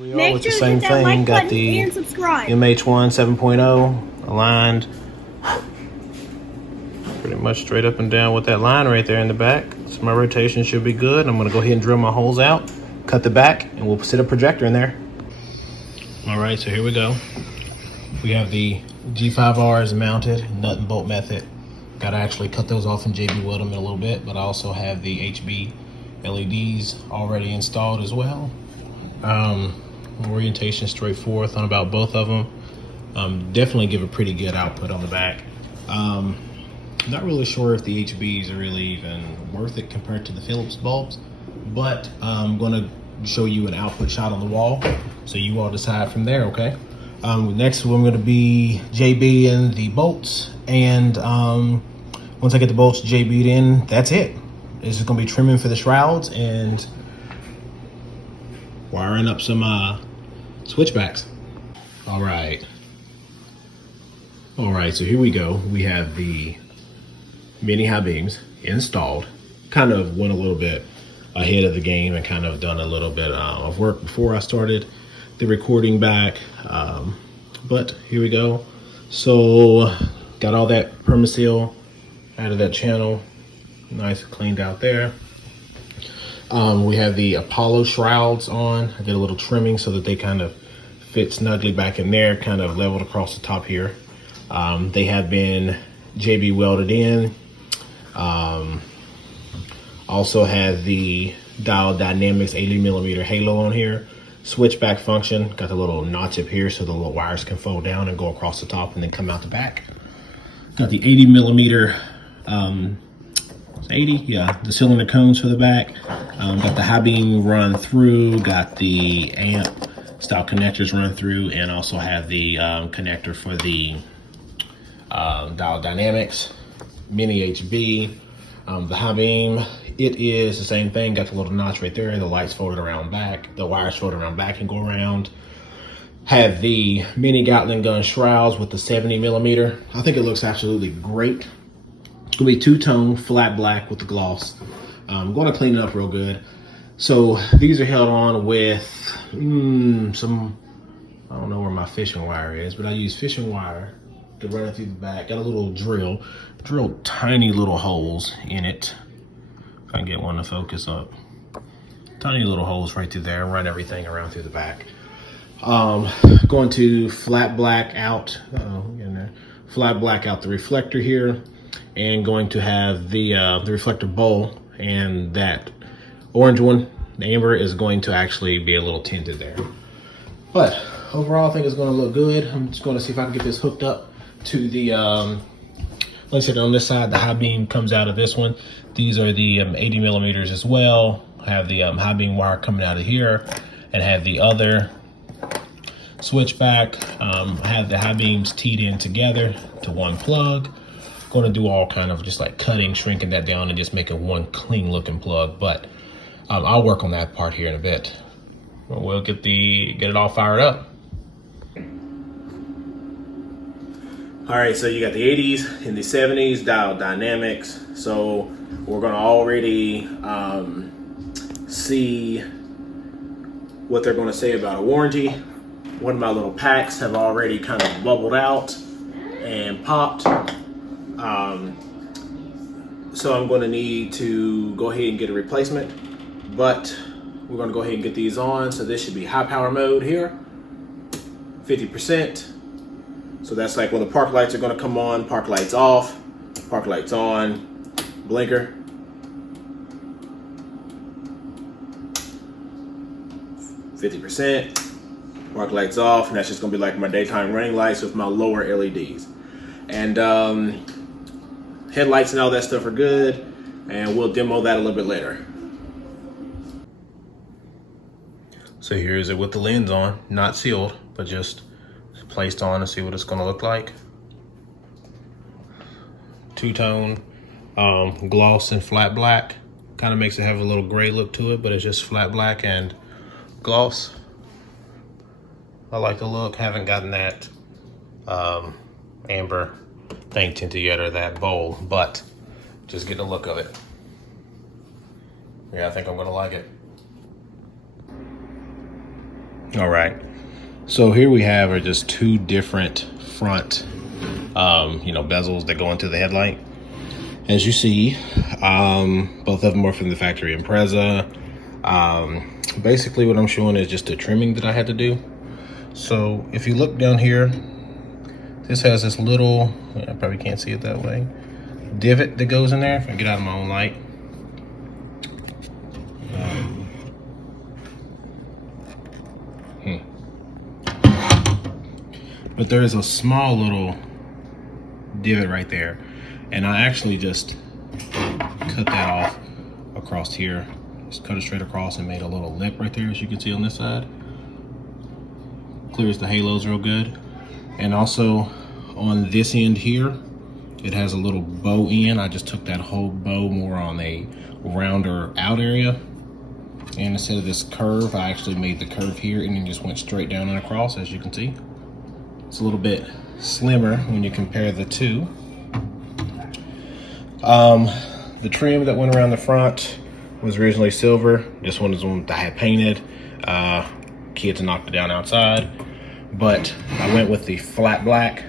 We are with the same thing. Got the MH1 7.0 aligned pretty much straight up and down with that line right there in the back. So my rotation should be good. I'm gonna go ahead and drill my holes out, cut the back, and we'll sit a projector in there. All right, so here we go. We have the G5Rs mounted, nut and bolt method. Gotta actually cut those off and JB weld them in a little bit, but I also have the HB LEDs already installed as well. Orientation straight forth on about both of them. Definitely give a pretty good output on the back. Not really sure if the HBs are really even worth it compared to the Phillips bulbs, but I'm gonna show you an output shot on the wall, so you all decide from there, okay? Next we're gonna be JB in the bolts, and once I get the bolts JB'd in, that's it. This is gonna be trimming for the shrouds and wiring up some switchbacks. All right, so here we go. We have the mini high beams installed. Kind of went a little bit ahead of the game and kind of done a little bit of work before I started the recording back, but here we go. So got all that permaseal out of that channel, nice and cleaned out there. We have the Apollo shrouds on. I did a little trimming so that they kind of fit snugly back in there, kind of leveled across the top here. They have been JB welded in. Also have the Dial Dynamics 80mm halo on here. Switchback function, got the little notch up here so the little wires can fold down and go across the top and then come out the back. Got the 80mm, 80, yeah, the cylinder cones for the back. Got the high beam run through, got the amp style connectors run through, and also have the connector for the Dial Dynamics mini HB. The high beam, it is the same thing, got the little notch right there, the lights folded around back, the wires folded around back and go around. Have the mini Gatling gun shrouds with the 70mm. I think it looks absolutely great. It's gonna be two-tone flat black with the gloss. I'm gonna clean it up real good. So these are held on with some, I don't know where my fishing wire is, but I use fishing wire to run it through the back. Got a little drill, drilled tiny little holes in it. If I can get one to focus up. Tiny little holes right through there, run everything around through the back. Going to flat black out, flat black out the reflector here, and going to have the reflector bowl, and that orange one, the amber, is going to actually be a little tinted there. But overall, I think it's going to look good. I'm just going to see if I can get this hooked up to the, like I said, on this side, the high beam comes out of this one. These are the 80mm as well. I have the high beam wire coming out of here, and have the other switchback. Have the high beams teed in together to one plug. Going to do all kind of just like cutting, shrinking that down, and just making one clean looking plug. But I'll work on that part here in a bit. We'll get it all fired up. All right, so you got the 80s and the 70s Dial Dynamics. So we're gonna already see what they're gonna say about a warranty. One of my little packs have already kind of bubbled out and popped. So I'm gonna need to go ahead and get a replacement, but we're gonna go ahead and get these on. So this should be high power mode here, 50%. So that's like when the park lights are gonna come on, park lights off, park lights on, blinker. 50%, park lights off, and that's just gonna be like my daytime running lights with my lower LEDs. And headlights and all that stuff are good, and we'll demo that a little bit later. So here's it with the lens on, not sealed, but just placed on to see what it's gonna look like. Two-tone gloss and flat black. Kind of makes it have a little gray look to it, but it's just flat black and gloss. I like the look. Haven't gotten that amber thing tinted yet, or that bowl, but just get a look of it. Yeah, I think I'm gonna like it. All right, so here we have are just two different front bezels that go into the headlight. As you see, both of them are from the factory Impreza. Basically what I'm showing is just a trimming that I had to do. So if you look down here, this has this little, I probably can't see it that way, divot that goes in there. If I get out of my own light. But there is a small little divot right there. And I actually just cut that off across here. Just cut it straight across and made a little lip right there, as you can see on this side. Clears the halos real good. And also on this end here, it has a little bow end. I just took that whole bow more on a rounder out area. And instead of this curve, I actually made the curve here and then just went straight down and across, as you can see. It's a little bit slimmer when you compare the two. The trim that went around the front was originally silver. This one is one that I had painted. Kids knocked it down outside. But I went with the flat black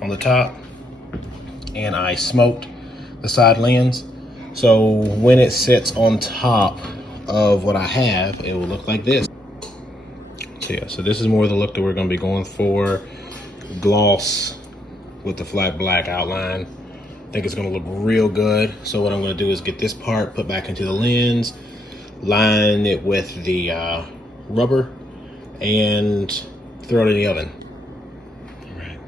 on the top, and I smoked the side lens. So when it sits on top of what I have, it will look like this. So yeah, so this is more the look that we're gonna be going for. Gloss with the flat black outline. I think it's gonna look real good. So what I'm gonna do is get this part put back into the lens, line it with the rubber, and throw it in the oven. All right.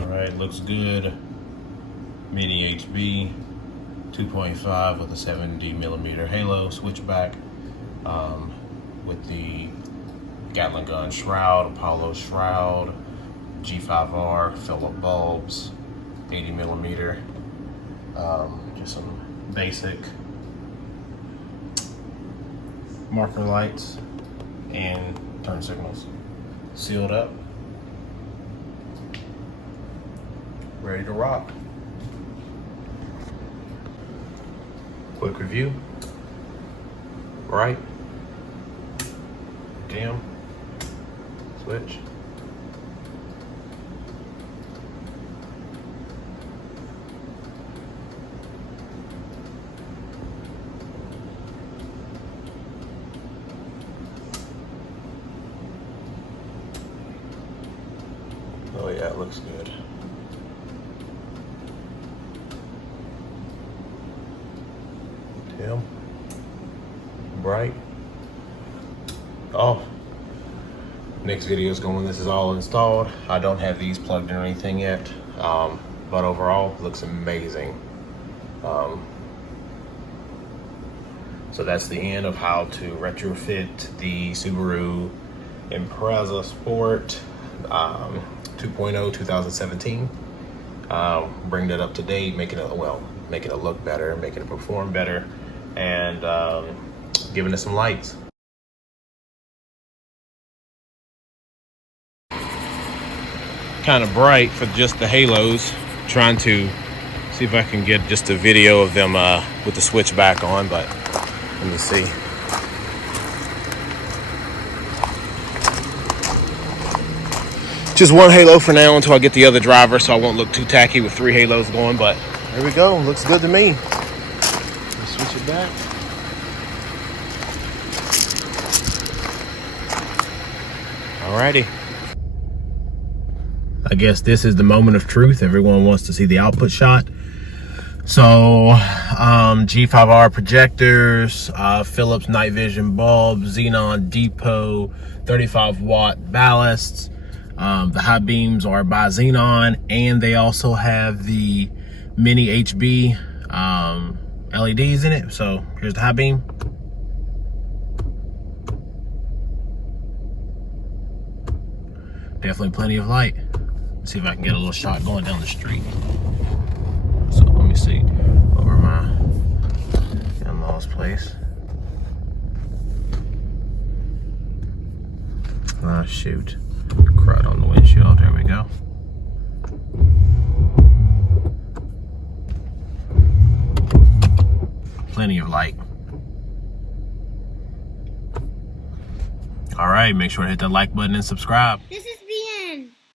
All right, looks good. Mini HB 2.5 with a 70mm halo switchback, with the Gatling gun shroud, Apollo shroud, G5-R Philip bulbs, 80mm, just some basic marker lights and turn signals. Sealed up, ready to rock. Quick review. Right, dim, switch. Oh yeah, it looks good. Dim, bright, off. Next video is going when this is all installed. I don't have these plugged in or anything yet, but overall looks amazing. So that's the end of how to retrofit the Subaru Impreza Sport 2.0 2017. Bring that up to date, making it look better, making it perform better, and giving it some lights. Kind of bright for just the halos. Trying to see if I can get just a video of them with the switch back on, but let me see. Just one halo for now until I get the other driver, so I won't look too tacky with 3 halos going, but there we go. Looks good to me. Let's switch it back. Alrighty. I guess this is the moment of truth. Everyone wants to see the output shot. So G5-R projectors, Philips night vision bulbs, Xenon depot, 35-watt ballasts. The high beams are Bi-Xenon, and they also have the mini HB LEDs in it. So here's the high beam. Definitely plenty of light. Let's see if I can get a little shot going down the street. So let me see over my place. Oh shoot, crud on the windshield, there we go. Plenty of light. All right, make sure to hit that like button and subscribe. This is